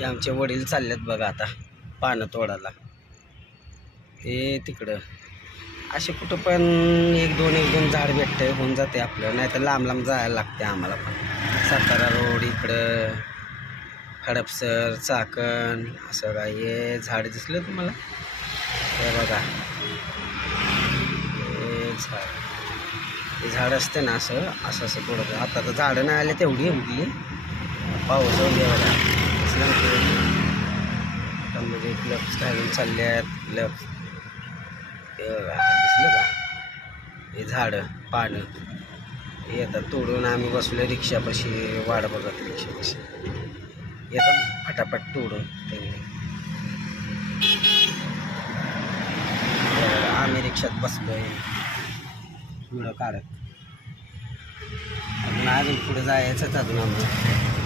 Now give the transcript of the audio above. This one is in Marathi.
हे आमचे वडील चाललेत बघा आता पानं तोडायला. ते तिकडं असे कुठं पण एक दोन झाड भेटतं होऊन जाते आपलं, नाही तर लांब लांब जायला लागते आम्हाला पण. सातारा रोड इकडं हडपसर चाकण असं काय हे झाड दिसलं तुम्हाला? हे बघा हे झाड असते ना असं असं असं थोडं. आता तर झाडं नाही आले तेवढी उगली, पाऊस वगैरे बघा म्हणजे ग्लव्स घालून चालले आहेत. ग्लव्स दिसलं का? हे झाडं पानं येतात तोडून. आम्ही बसलो रिक्षापाशी वाट बघत, रिक्षापाशी येतात फटाफट तोडून त्यांनी. आम्ही रिक्षात बसलोय व्हिडिओ काढत. अजून पुढे जायचंच अजून आम्हाला.